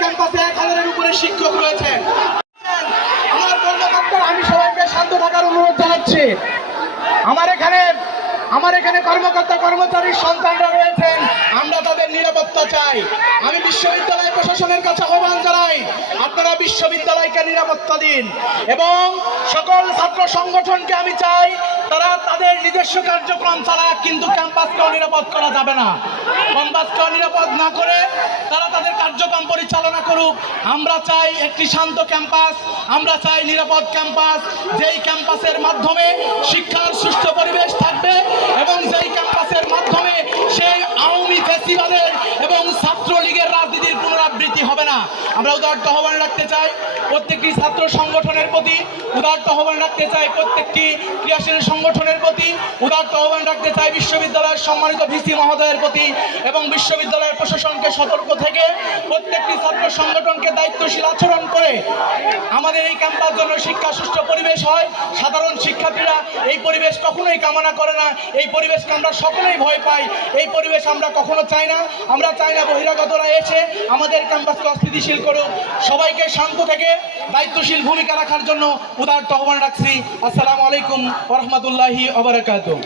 ক্যাম্পাসে 1000-এর উপরে শিক্ষক রয়েছে। আমার কর্মকর্তা, আমি সবাইকে শান্ত থাকার অনুরোধ জানাচ্ছি। আমার এখানে কর্মকর্তা কর্মচারীর সন্তানরা রয়েছেন, আমরা তাদের নিরাপত্তা চাই। আমি বিশ্ববিদ্যালয় প্রশাসনের কাছে আহ্বান জানাই, আপনারা বিশ্ববিদ্যালয়কে নিরাপত্তা দিন এবং সকল ছাত্র সংগঠনকে আমি চাই তারা তাদের নিজস্ব কার্যক্রম চালাক, কিন্তু ক্যাম্পাসকেও নিরাপদ করা যাবে না। ক্যাম্পাসকেও নিরাপদ না করে তারা তাদের কার্যক্রম পরিচালনা করুক। আমরা চাই একটি শান্ত ক্যাম্পাস, আমরা চাই নিরাপদ ক্যাম্পাস, যেই ক্যাম্পাসের মাধ্যমে শিক্ষার সুষ্ঠু পরিবেশ থাকবে এবং যেই ক্যাম্পাসের মাধ্যমে সেই আওয়ামী ফ্যাসিবাদের এবং ছাত্রলীগের রাজনীতির পুনরাবৃত্তি হবে না। আমরা উদারত আহ্বান রাখতে চাই প্রত্যেকটি ছাত্র সংগঠনের প্রতি, উদারত আহ্বান রাখতে চাই প্রত্যেকটি ক্রিয়াশীল সংগঠনের প্রতি, উদারত আহ্বান রাখতে চাই বিশ্ববিদ্যালয়ের সম্মানিত ভিসি মহোদয়ের প্রতি এবং বিশ্ববিদ্যালয়ের প্রশাসনকে সতর্ক থেকে প্রত্যেকটি ছাত্র সংগঠনকে দায়িত্বশীল আচরণ করে আমাদের এই ক্যাম্পাস জন্য শিক্ষা সুষ্ঠু পরিবেশ হয়। সাধারণ শিক্ষার্থীরা এই পরিবেশ কখনোই কামনা করে না, এই পরিবেশকে আমরা সকলেই ভয় পাই, এই পরিবেশ আমরা কখনো চাই না। আমরা চাই না বহিরাগতরা এসে আমাদের ক্যাম্পাসকে অস্থিতিশীল করুক। সবাইকে শান্ত থেকে দায়িত্বশীল ভূমিকা রাখার জন্য উদারত আহ্বান রাখছি। আসসালামু আলাইকুম ওয়া রাহমাতুল্লাহি ওয়া বারাকাতুহু।